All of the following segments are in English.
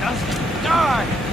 Just die!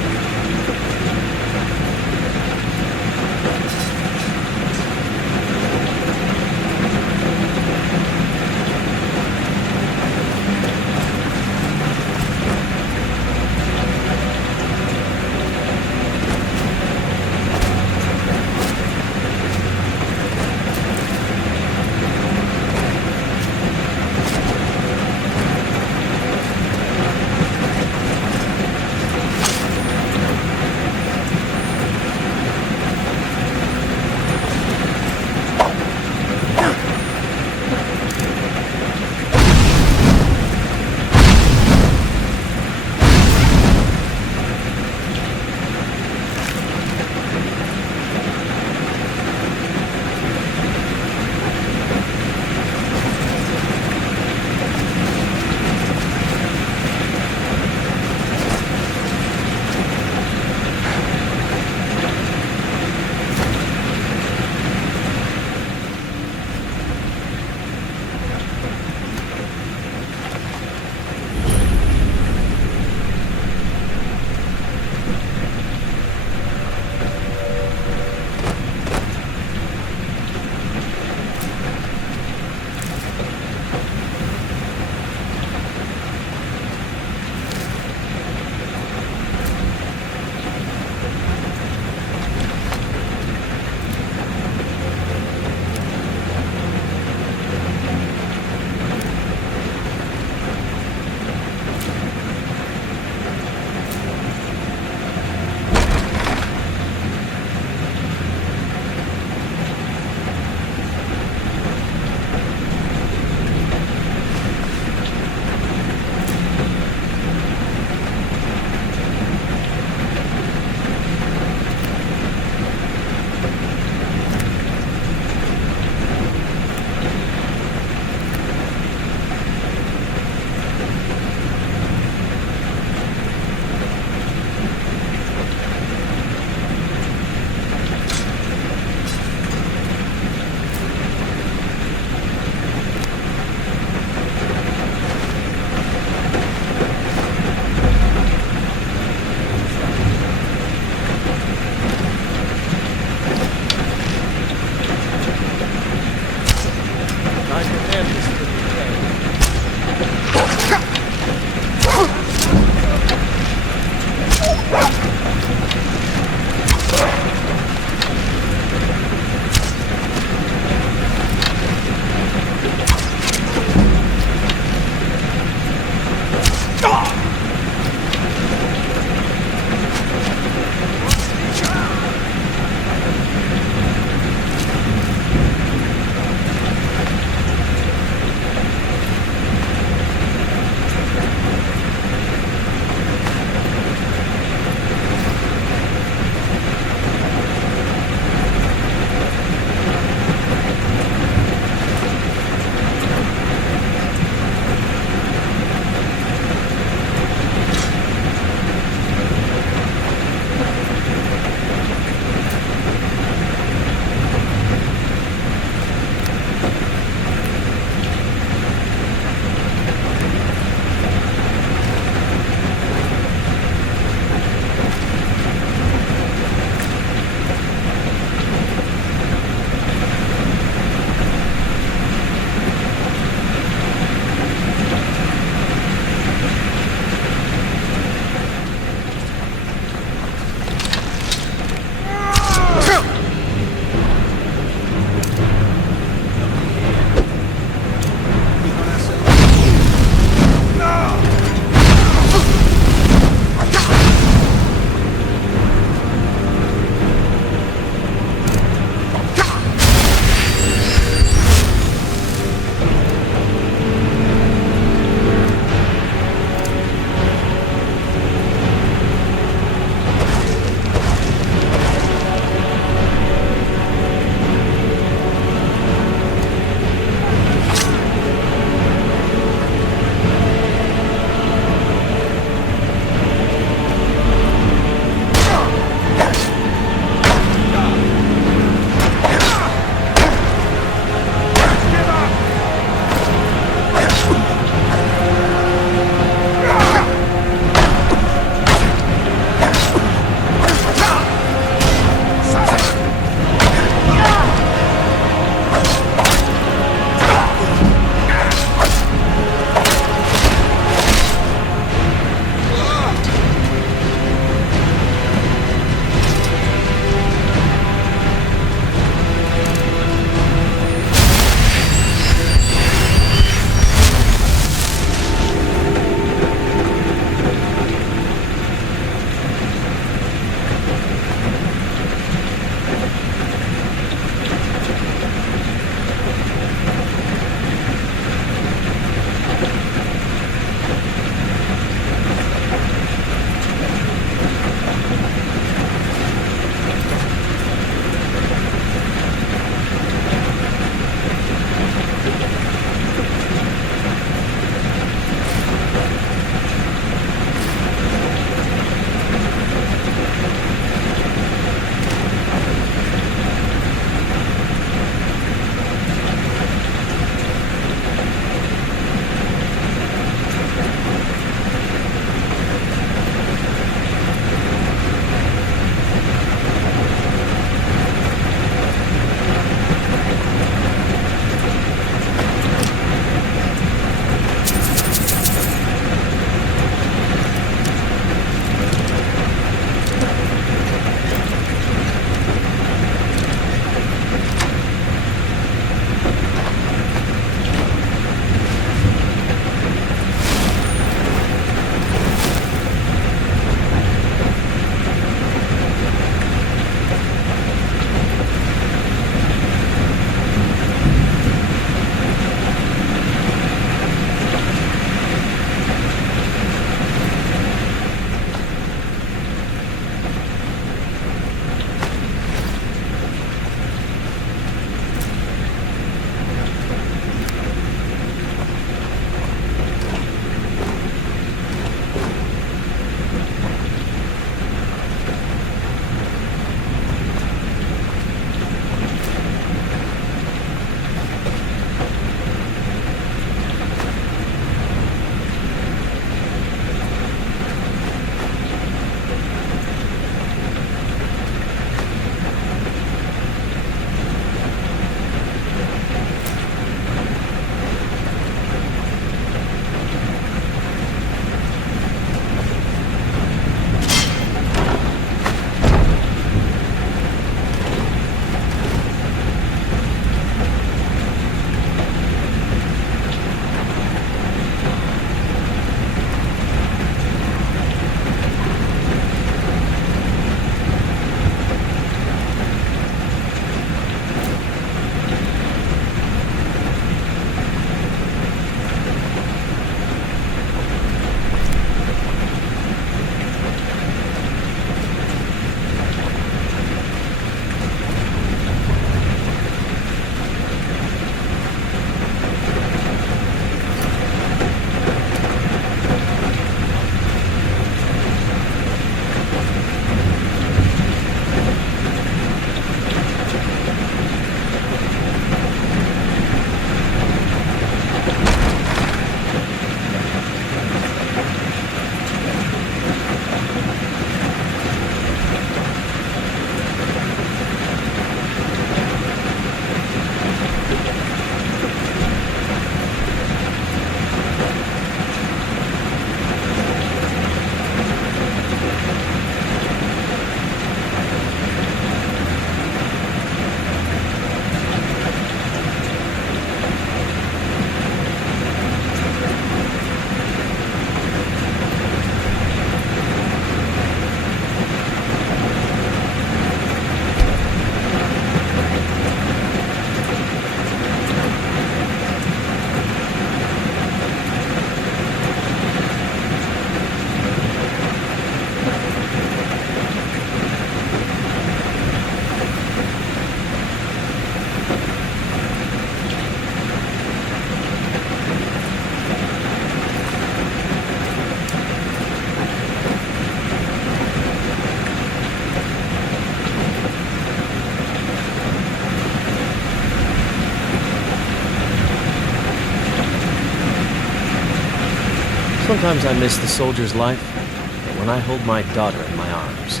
Sometimes I miss the soldier's life, but when I hold my daughter in my arms,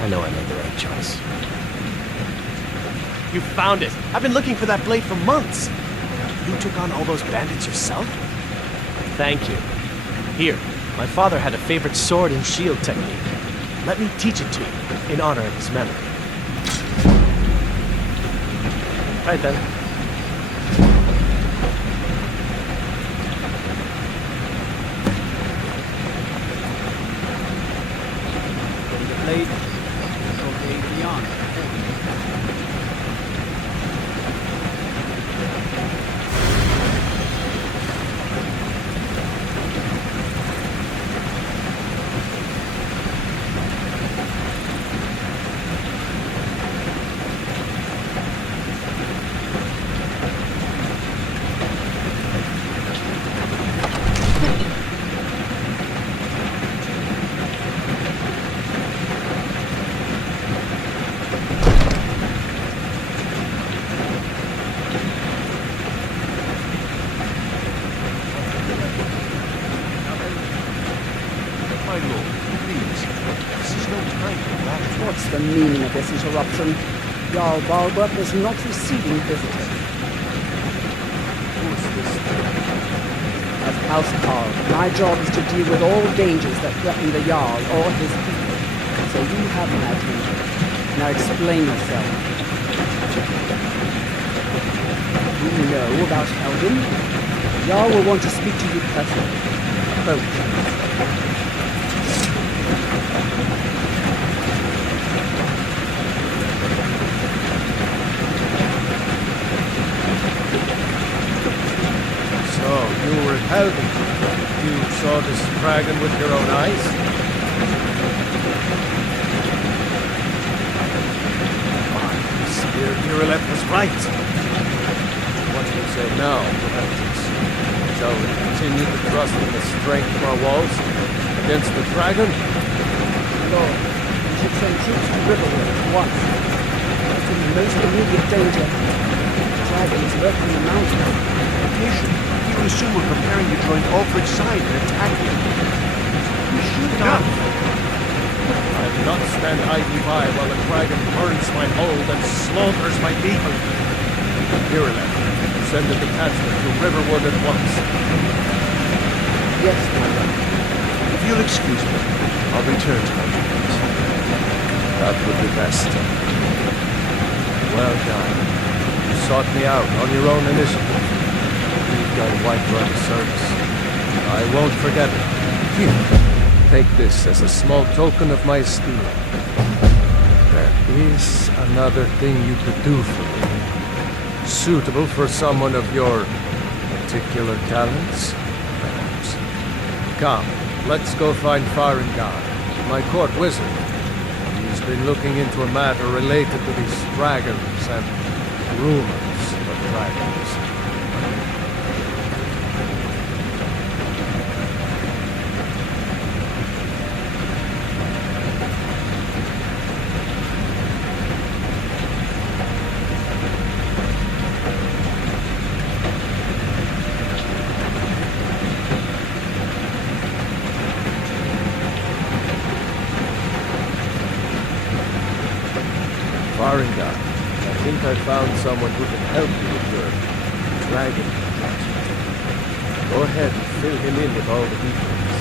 I know I made the right choice. You found it! I've been looking for that blade for months! You took on all those bandits yourself? Thank you. Here, my father had a favorite sword and shield technique. Let me teach it to you, in honor of his memory. Right then. The blade will go beyond. What's the meaning of this interruption? Jarl Balbert is not receiving visitors. Who's this? As housecarl, my job is to deal with all dangers that threaten the Jarl or his people. So you have my attention. Now explain yourself. You know about Helgen? Jarl will want to speak to you personally. Approach. You were at Helgen. You saw this dragon with your own eyes? Irelef was right. What do you say now, Repentance? Shall we continue to trust in the strength of our walls against the dragon? Lord, we should send troops to Riverwood at once. It's in the most immediate danger. The dragon is lurking in the mountains. Location. You would assume we're preparing to join Ulfric's side and attack him. We should not. I will not stand idly by while the dragon burns my hold and slaughters my people. Irelef, send a detachment to Riverwood at once. Yes, my lord. If you'll excuse me, I'll return to my duties. That would be best. Well done. You sought me out on your own initiative. You've got a white run service. I won't forget it. Here, take this as a small token of my esteem. There is another thing you could do for me. Suitable for someone of your particular talents, perhaps. Come, let's go find Farengar, my court wizard. He's been looking into a matter related to these dragons and rumors of dragons. Farengar, I think I found someone who can help you with your dragon attachment. Go ahead and fill him in with all the details.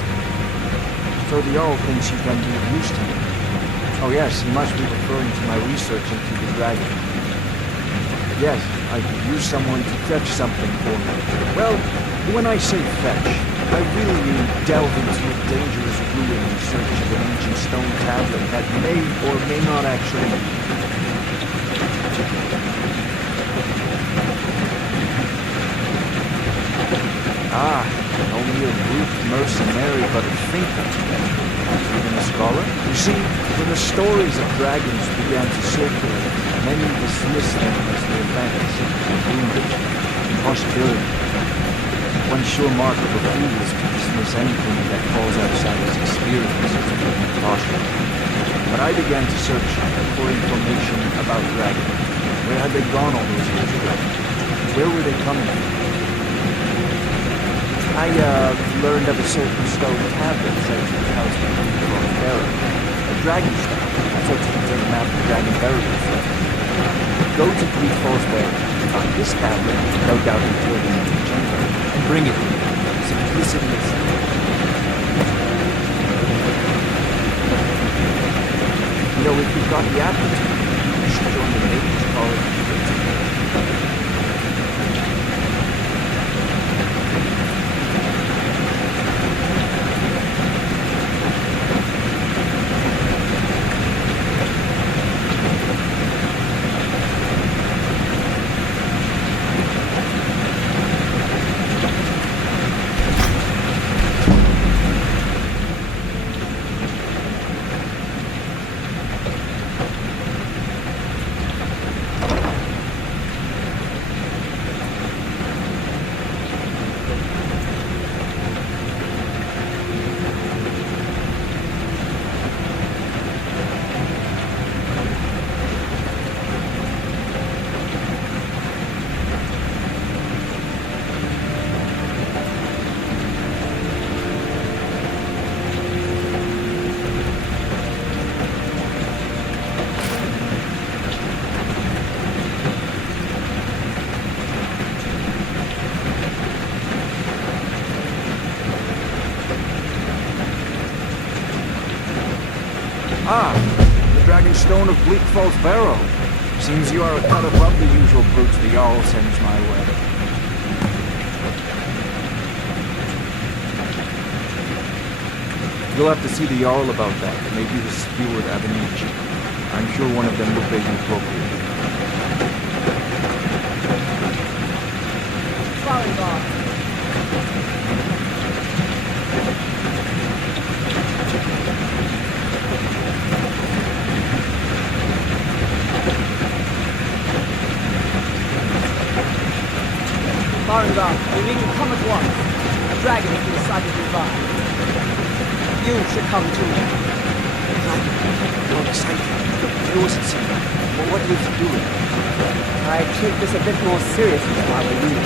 So the Jarl thinks he can be of use to me. Oh yes, he must be referring to my research into the dragon. Yes, I could use someone to fetch something for me. Well, when I say fetch, I really mean delve into a dangerous ruin in search of an ancient stone tablet that may or may not actually... Ah, only a brute mercenary, but a thinker. Even a scholar? You see, when the stories of dragons began to circulate, many dismissed them as mere fantasy, rumors, impossibility. One sure mark of a fool is to dismiss anything that falls outside his experience as being impossible. But I began to search for information about dragons. Where had they gone all those years ago? Where were they coming from? I learned of a certain stone tablet said to be housed in the Bleak Barrow. A dragon stone. I thought you could take a map of dragon burial from. Go to Bleak Barrow, find this tablet, no doubt included in the chamber, and bring it to me. Simplicity is... You know, if you've got the aptitude, you should join the Mages College of Princeton. Ah, the Dragon Stone of Bleak Falls Barrow. Seems you are a cut above the usual brutes the Jarl sends my way. You'll have to see the Jarl about that, and maybe the steward Avenici. I'm sure one of them will pay you appropriately. Sorry, boss. Barangar, we need to come at once. A dragon has been sighted nearby. You should come too. You're excited. I wasn't saying that. Well, what do you have to do? I'd take this a bit more seriously if I were you.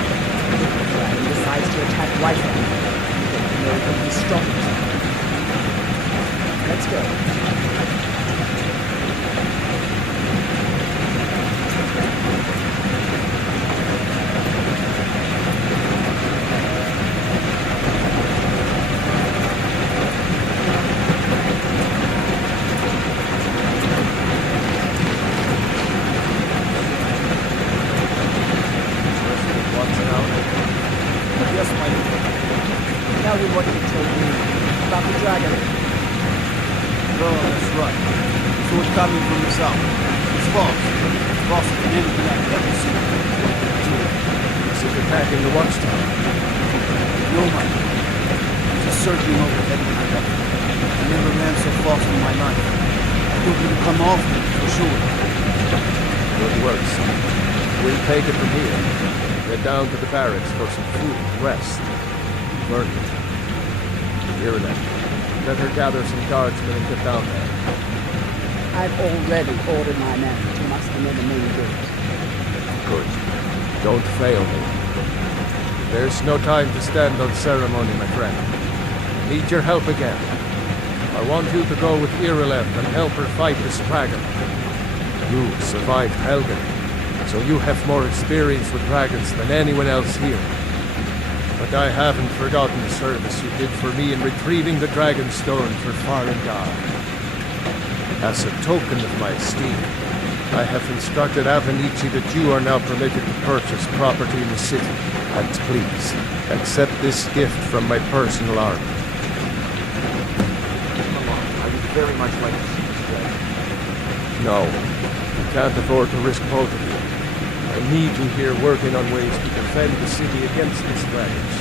If the dragon decides to attack Whitehall, you know it will be strong. Let's go. Tell me what you told me about the dragon. No, that's right. So it's coming from the south. It's false. False than anything I've ever seen. Is it attacking the watchtower? No, my just circling overhead when I left. I never ran so fast in my life. I thought it would come off me, for sure. Good work, son. We'll take it from here. Get down to the barracks for some food, rest. Burn it. Here then. Let her gather some guardsmen and get down there. I've already ordered my men to muster near the main gate. Good. Don't fail me. There's no time to stand on ceremony, my friend. I need your help again. I want you to go with Irileth and help her fight this dragon. You survived Helgen, so you have more experience with dragons than anyone else here. But I haven't forgotten the service you did for me in retrieving the Dragon Stone for Farengar. As a token of my esteem, I have instructed Avenici that you are now permitted to purchase property in the city. And please, accept this gift from my personal army. Come on, I would very much like to see this dragon. No, you can't afford to risk both of you. I need you here working on ways to defend the city against these dragons.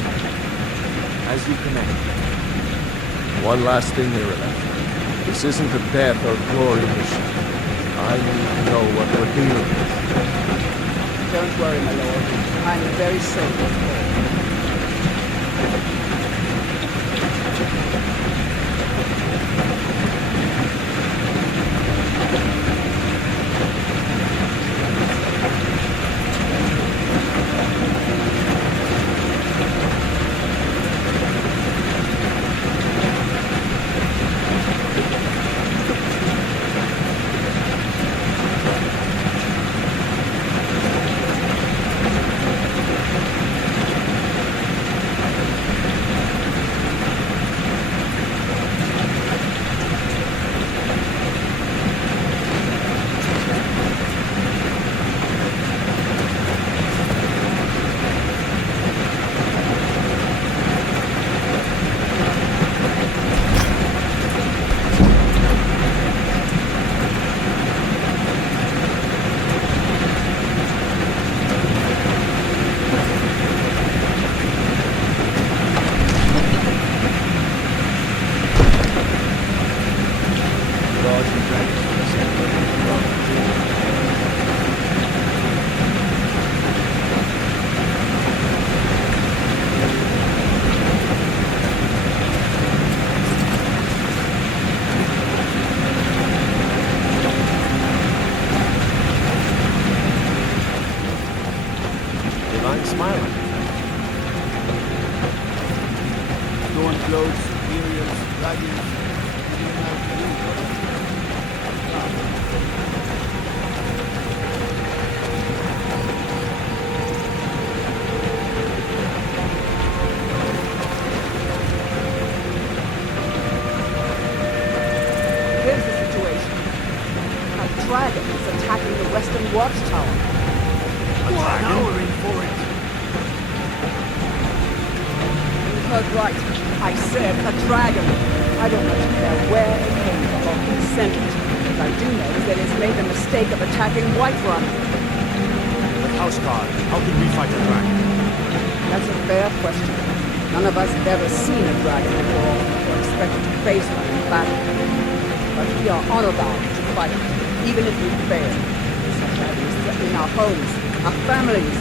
As you command. One last thing, Irileth. This isn't a death or glory mission. I need to know what we're dealing with. Don't worry, my lord. I'm very safe. Imperials, dragons, even like you. Here's the situation. A dragon is attacking the western watchtower. Now we're in for it. You heard right. I said a dragon. I don't much care where it came from or who sent it. What I do know is that it's made the mistake of attacking Whiterun. But Houseguard, how can we fight a dragon? That's a fair question. None of us have ever seen a dragon before or expected to face one in battle. But we are honor-bound to fight, even if we fail. This dragon is threatening our homes, our families.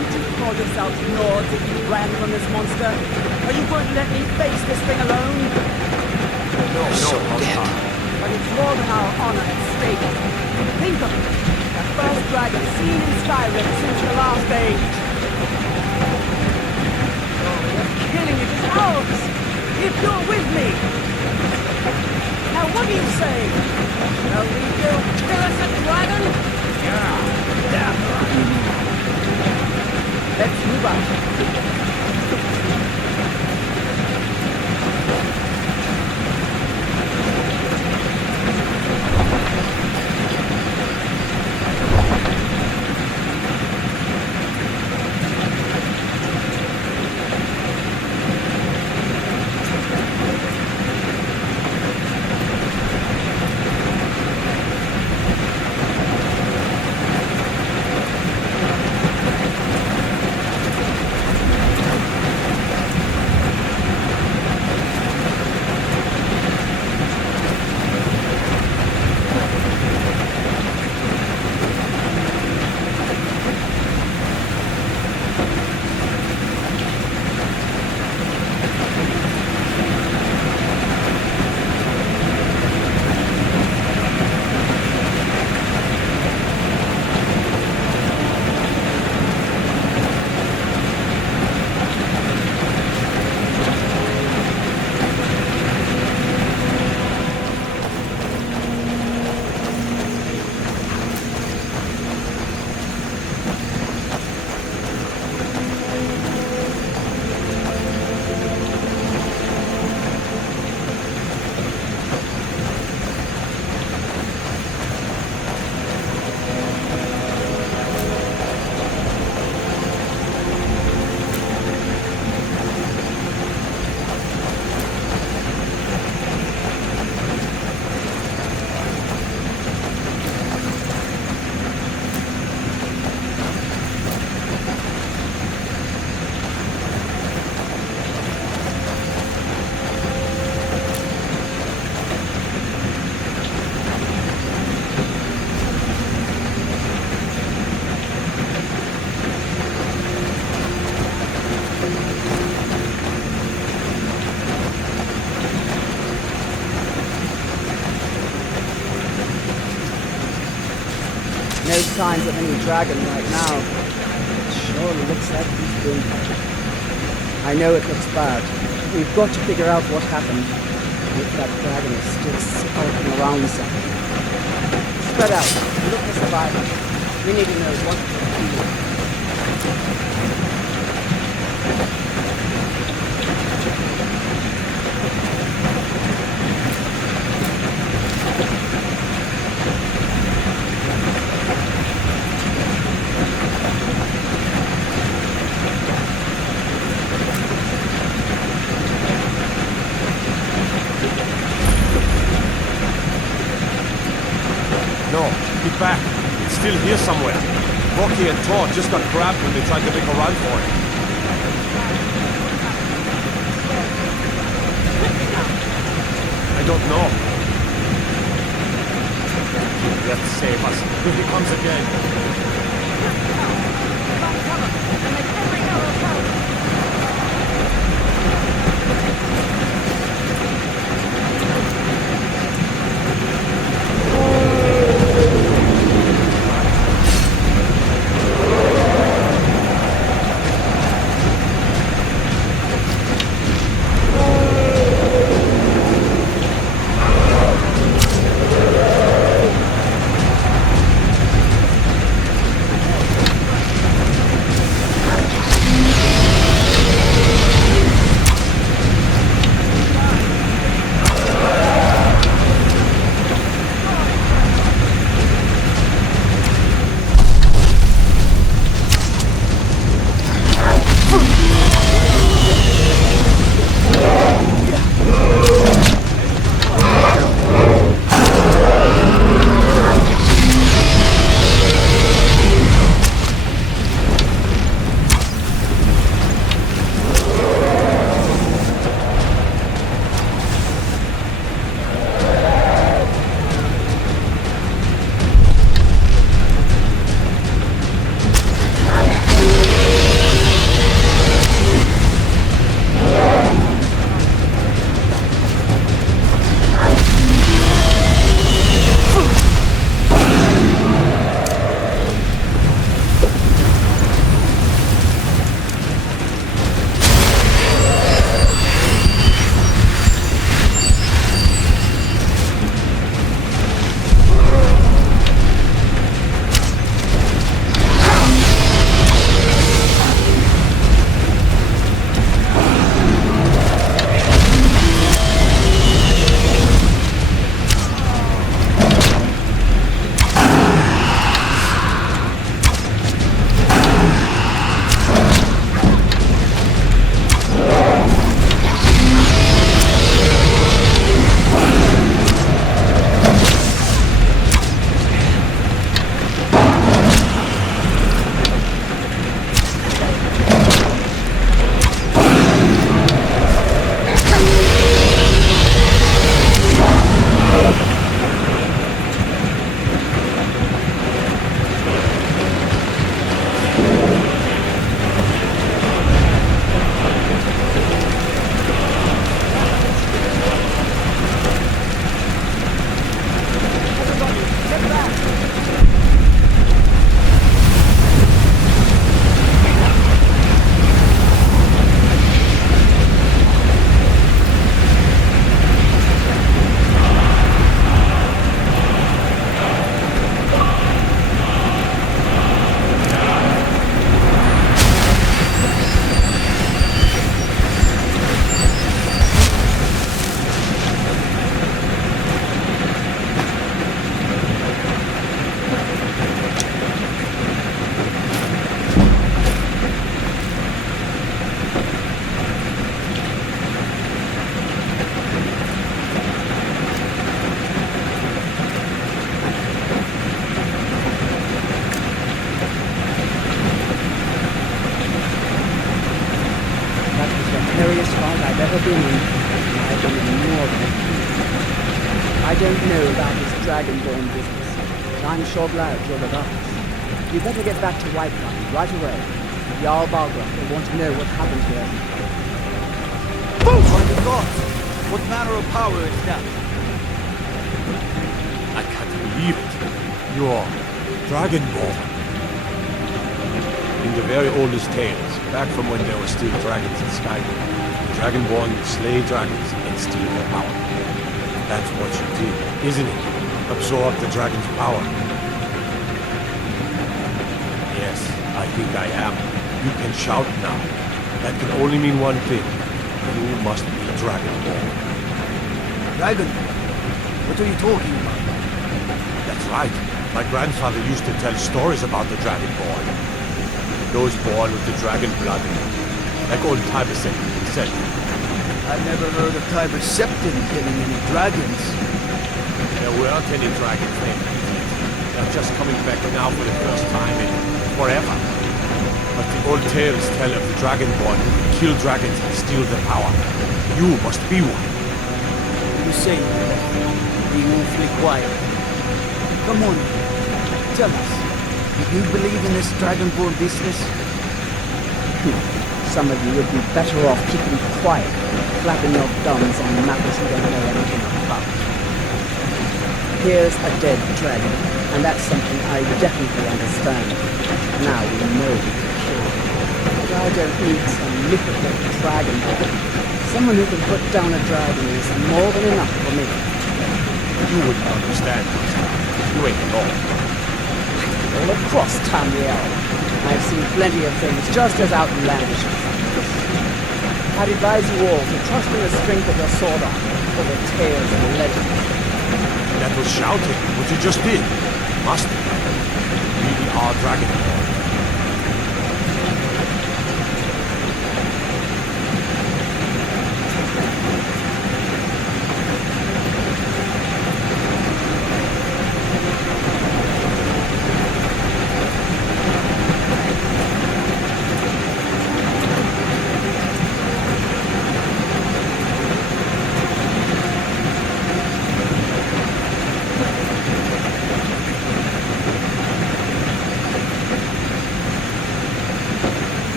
Would you call yourselves lords if you ran from this monster? Are you going to let me face this thing alone? No, Houseguard. But it's more than our honor at stake. Think of it. The first dragon seen in Skyrim since the last age. The killing it is ours, if you're with me. Now what do you say? Shall we go kill us a dragon? Yeah, damn right. Let's move out. No signs of any dragon right now. It sure looks like he's been. I know it looks bad. We've got to figure out what happened. If that dragon is still skulking around somewhere. Spread out. Look for survivors. We need to know what to do. No, get back. It's still here somewhere. Rocky and Thor just got grabbed when they tried to make a run for it. I don't know. Let's save us. If he comes again. and I've been in more than a few. I don't know about this dragonborn business, but I'm sure glad you're with us. You better get back to Whiterun right away. Jarl Balgruuf will want to know what happened here. On the gods! What manner of power is that? I can't believe it. You're Dragonborn. In the very oldest tales, back from when there were still dragons in Skyrim, the Dragonborn would slay dragons and steal their power. That's what you did, isn't it? Absorb the dragon's power. Yes, I think I am. You can shout now. That can only mean one thing. You must be Dragonborn. Dragon? What are you talking about? That's right. My grandfather used to tell stories about the Dragonborn. Those born with the dragon blood in them. Like old Tiber himself. I've never heard of Tiber Septim killing any dragons. There weren't any dragons then. They're just coming back now for the first time in forever. But the old tales tell of the Dragonborn who can kill dragons and steal their power. You must be one. You say being awfully quiet. Come on, tell us. Do you believe in this Dragonborn business? Some of you would be better off keeping quiet, flapping your gums on matters you don't know anything about. Here's a dead dragon, and that's something I definitely understand. Now we know we can kill it. But I don't need some mythical dragonborn. Someone who can put down a dragon is more than enough for me. You wouldn't understand this. You ain't alone. All across Tamriel, I've seen plenty of things just as outlandish as this. I'd advise you all to trust in the strength of your sword arm over tales and legends. That was shouting, what you just did. Must be. We are Dragonborn.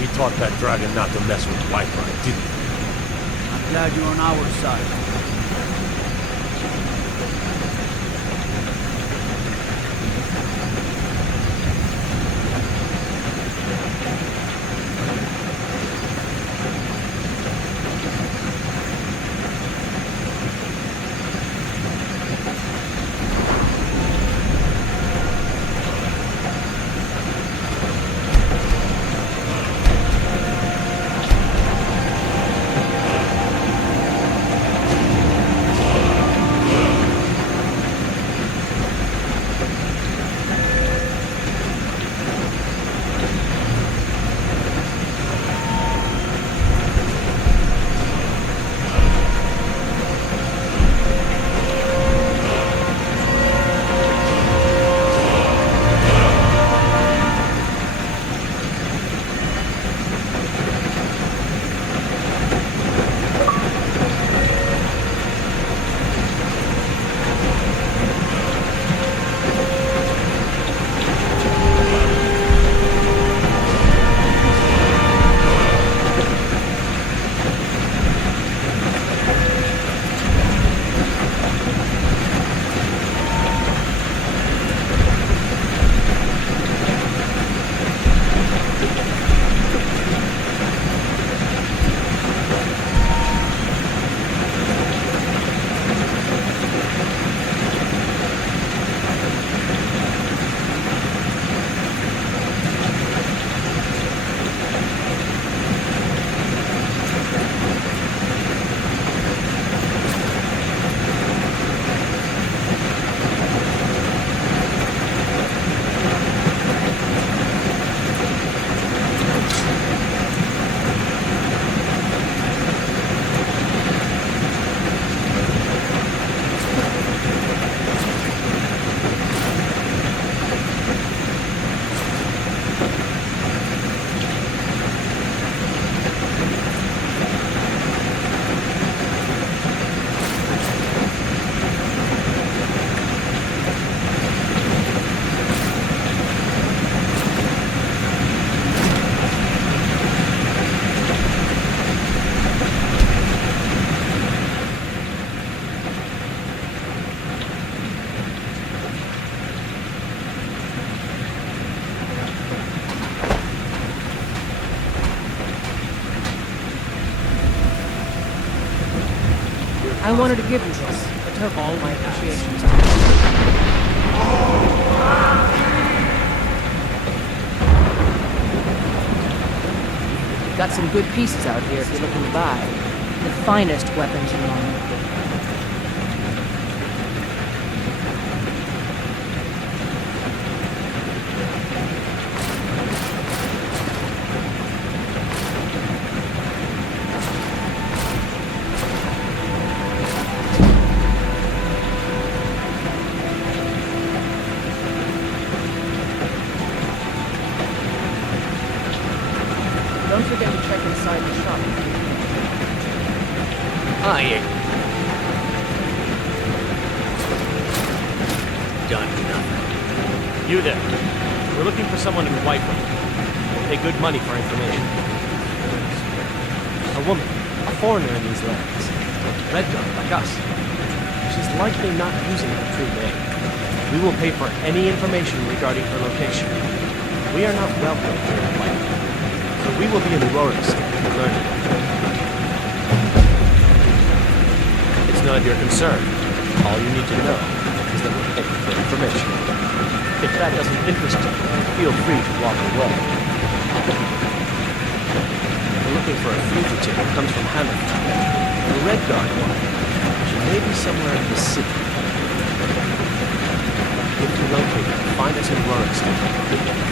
We taught that dragon not to mess with Whiterun, didn't we? I'm glad you're on our side. I wanted to give you this, but took all my appreciation to you. Got some good pieces out here if you're looking to buy. The finest weapons you own. Don't forget to check inside the shop. Ah, yeah. Done nothing. You there. We're looking for someone in Whitehall. We'll pay good money for information. A woman. A foreigner in these lands. Red guard, like us. She's likely not using her true name. We will pay for any information regarding her location. We are not welcome here in Whitehall. So we will be in Relaxation to learn it. It's none of your concern. All you need to know is that we're paying for information. If that doesn't interest you, feel free to walk away. We're looking for a fugitive who comes from Hamilton. A Red Guard one. She may be somewhere in the city. If you locate her, find us in Relaxation.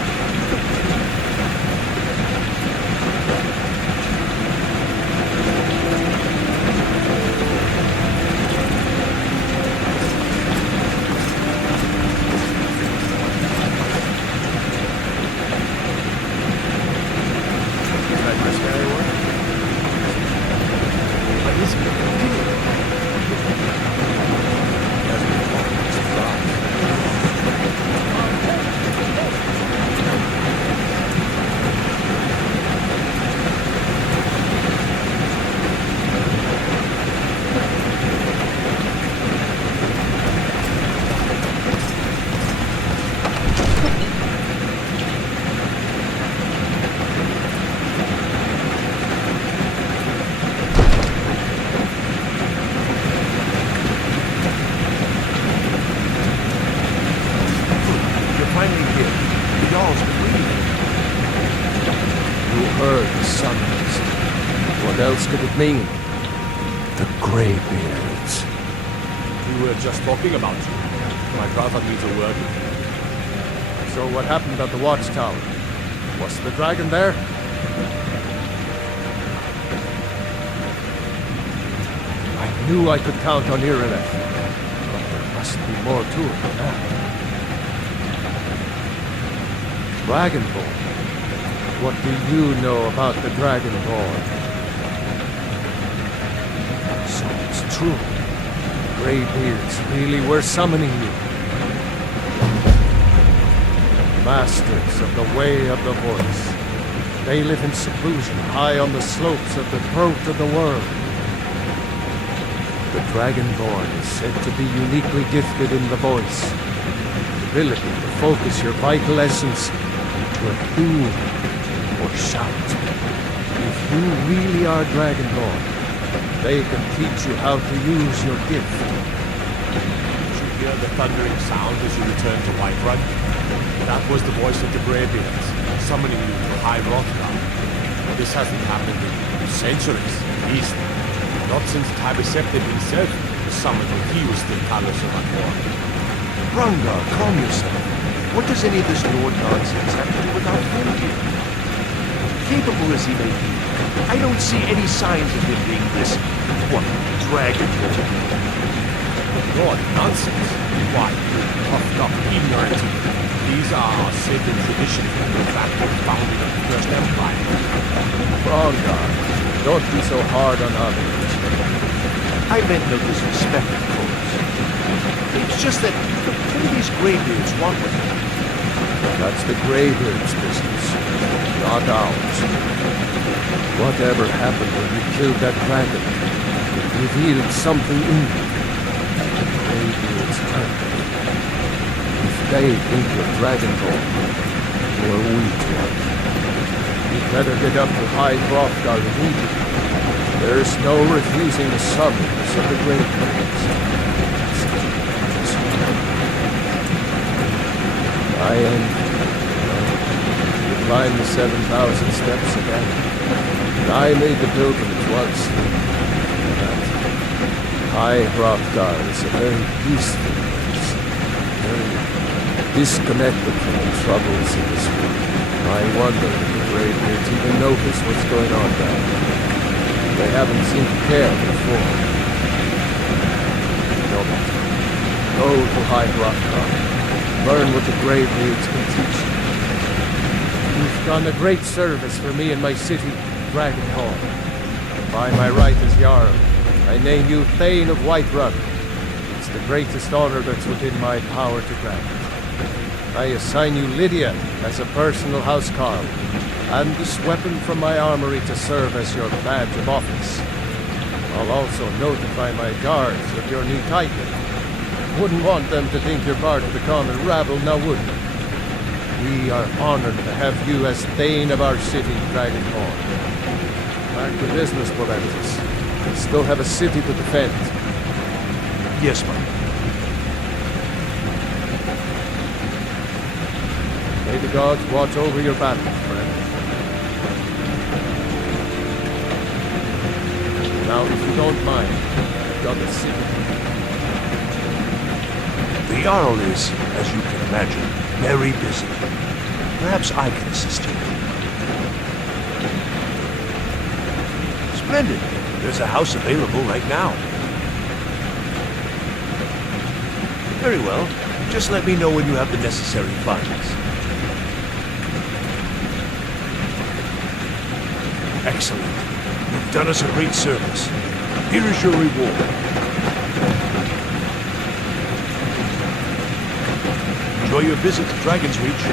What else could it mean? The Greybeards. We were just talking about you. My brother needs a word with you. So what happened at the watchtower? Was the dragon there? I knew I could count on Irileth, but there must be more to it than that. Dragonborn. What do you know about the Dragonborn? So it's true. Greybeards really were summoning you. Masters of the Way of the Voice. They live in seclusion high on the slopes of the throat of the world. The Dragonborn is said to be uniquely gifted in the voice. The ability to focus your vital essence to a tune or shout. If you really are Dragonborn, they can teach you how to use your gift. Did you hear the thundering sound as you returned to Whiterun? That was the voice of the Greybeards, summoning you to High Hrothgar. This hasn't happened in centuries, at least. Not since Tybeseptib himself was summoned when he was still Talos of Akor. Rungar, calm yourself. What does any of this Lord nonsense have to do with our friend here? Capable as he may be, I don't see any signs of him being this, dragon lord. Lord, nonsense. Why, you puffed up ignorant. These are our sacred traditions that go back to the founding of the First Empire. Rungar, don't be so hard on others. I meant no disrespect, of course. It's just that, what do these Greybeards want with him? That's the Greybeards' business, not ours. Whatever happened when you killed that dragon, it revealed something in you. The Greybeards hurt. If they think you're Dragonborn, you're weak one. You'd better get up to High Hrothgar immediately. There's no refusing the summons of the great ones. I am. You climb the 7,000 steps again. And I made the pilgrimage once. That high rock guard is a very peaceful place. Very disconnected from the troubles in this world. I wonder if the Greybeards even notice what's going on down there. They haven't seemed to care before. No matter. Go to High Rock Guard. Learn what the Greybeards can teach you. You've done a great service for me in my city, Dragonhorn. And by my right as Jarl, I name you Thane of Whiterun. It's the greatest honor that's within my power to grant. I assign you Lydia as a personal housecarl, and this weapon from my armory to serve as your badge of office. I'll also notify my guards of your new title. Wouldn't want them to think you're part of the common rabble, now would you? We are honored to have you as Thane of our city, Dragonhorn. Back to business, Proventus. We still have a city to defend. Yes, my lord. May the gods watch over your battles, friend. Now, if you don't mind, I've got a city. The Jarl is, as you can imagine, very busy. Perhaps I can assist you. Splendid. There's a house available right now. Very well. Just let me know when you have the necessary funds. Excellent. You've done us a great service. Here is your reward. Enjoy your visit to Dragon's Reach.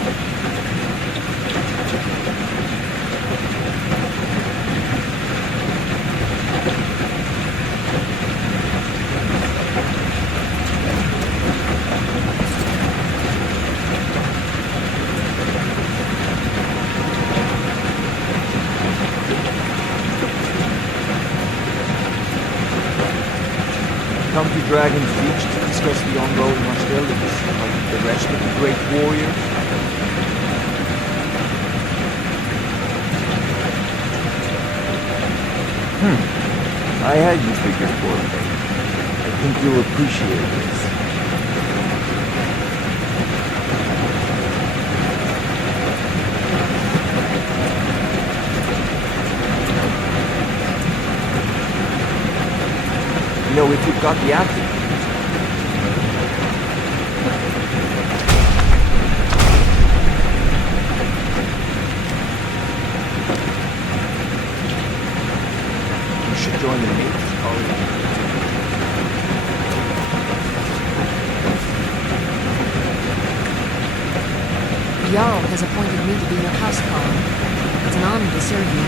Come to Dragon's Reach to discuss the ongoing hostilities, like the rest of the great warriors? I had you figured for me. I think you'll appreciate this. You know, if you've got the acting. You should join the Nature's College. The Jarl has appointed me to be your housecarl. It's an honor to serve you.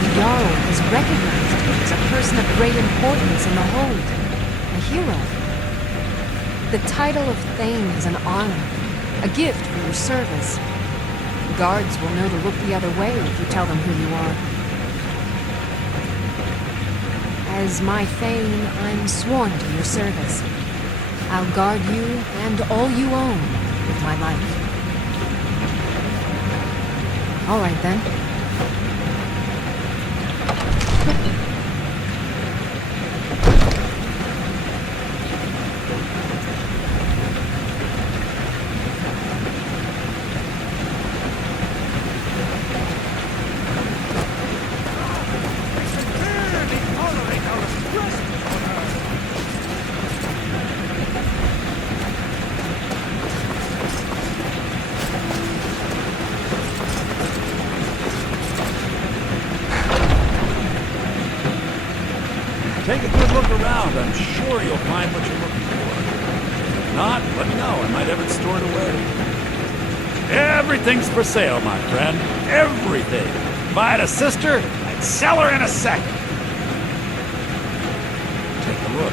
The Jarl has recognized you as a person of great importance in the Hold. A hero. The title of Thane is an honor. A gift for your service. Guards will know to look the other way if you tell them who you are. As my Thane, I'm sworn to your service. I'll guard you and all you own with my life. All right, then. Take a good look around. I'm sure you'll find what you're looking for. If not, let me know. I might have it stored away. Everything's for sale, my friend. Everything. If I had a sister, I'd sell her in a second. Take a look.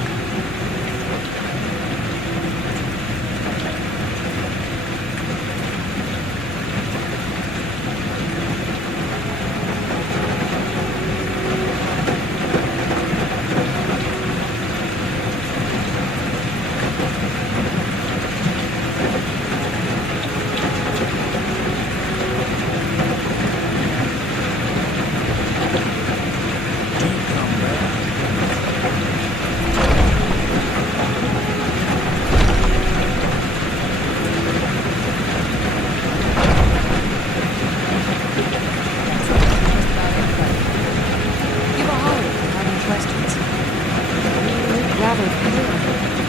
with you.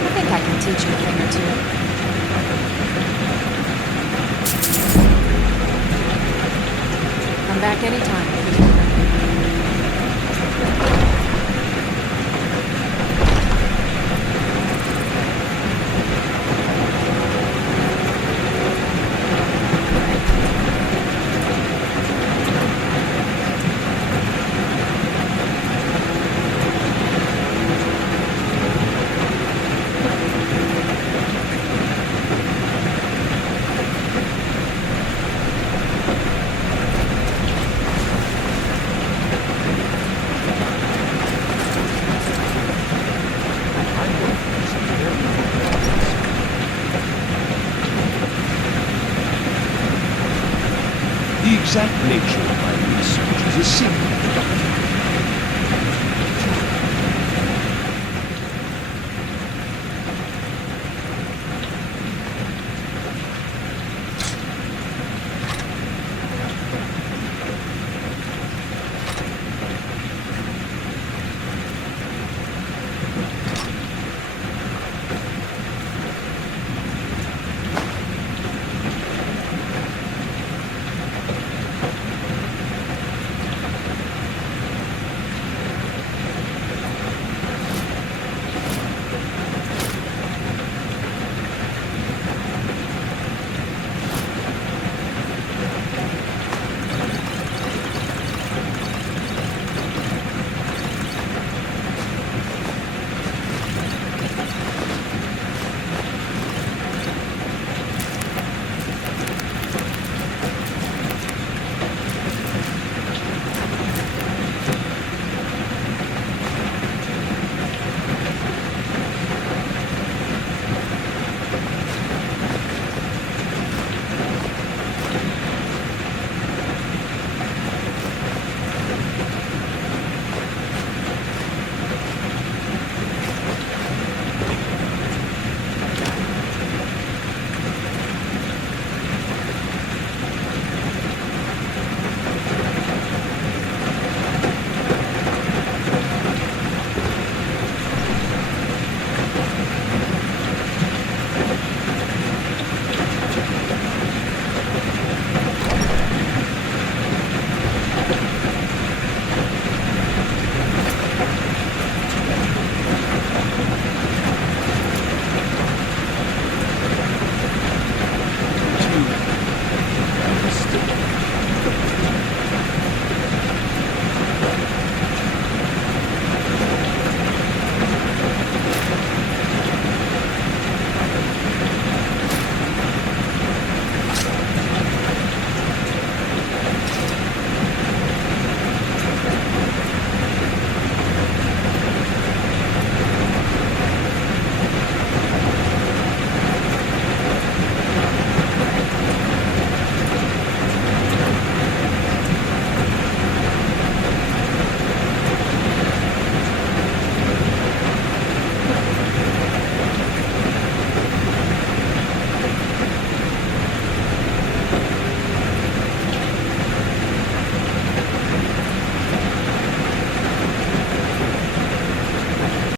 I think I can teach you a thing or two. Come back anytime if you need me. The exact nature of my research is a secret.